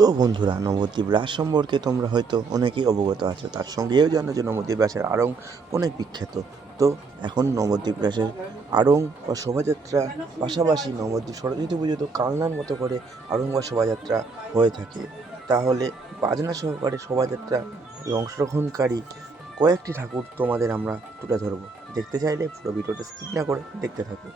তো বন্ধুরা, নবদ্বীপ রাস সম্পর্কে তোমরা হয়তো অনেকেই অবগত আছো, তার সঙ্গেও জানো যে নবদ্বীপ রাসের আড়ং অনেক বিখ্যাত। তো এখন নবদ্বীপ রাসের আড়ং বা শোভাযাত্রা পাশাপাশি নবদ্বীপ সরস্বতী পুজো তো কালনার মতো করে আড়ং বা শোভাযাত্রা হয়ে থাকে। তাহলে বাজনা সহকারে শোভাযাত্রা অংশগ্রহণকারী কয়েকটি ঠাকুর তোমাদের আমরা তুলে ধরবো। দেখতে চাইলে পুরো ভিডিওটা স্কিপ না করে দেখতে থাকো।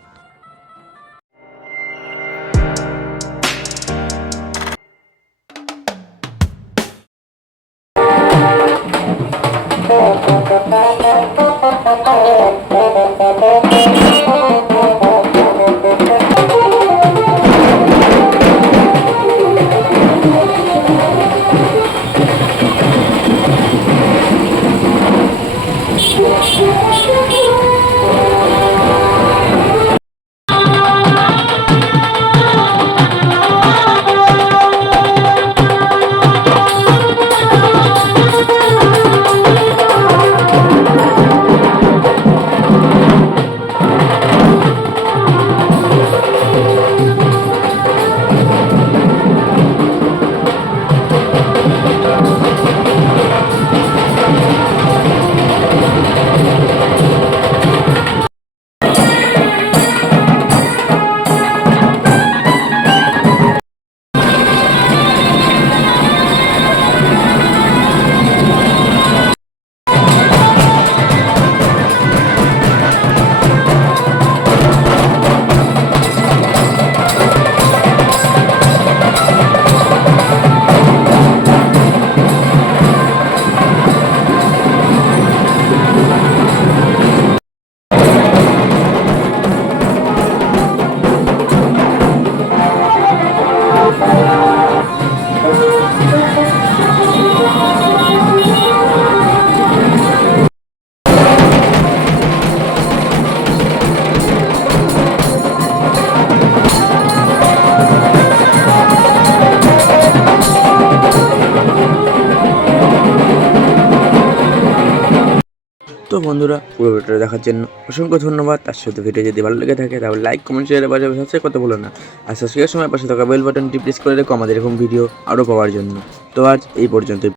তো বন্ধুরা, পুরো ভিডিওটা দেখার জন্য অসংখ্য ধন্যবাদ। তার সাথে ভিডিও যদি ভালো লেগে থাকে তাহলে লাইক, কমেন্ট, শেয়ার পাশাপাশি সাবস্ক্রাইব করতে ভুলো না। আর সাবস্ক্রাইবের সময় পাশে থাকা বেল বাটনটি প্রেস করে রেখো আমাদের এরকম ভিডিও আরও পাওয়ার জন্য। তো আজ এই পর্যন্ত।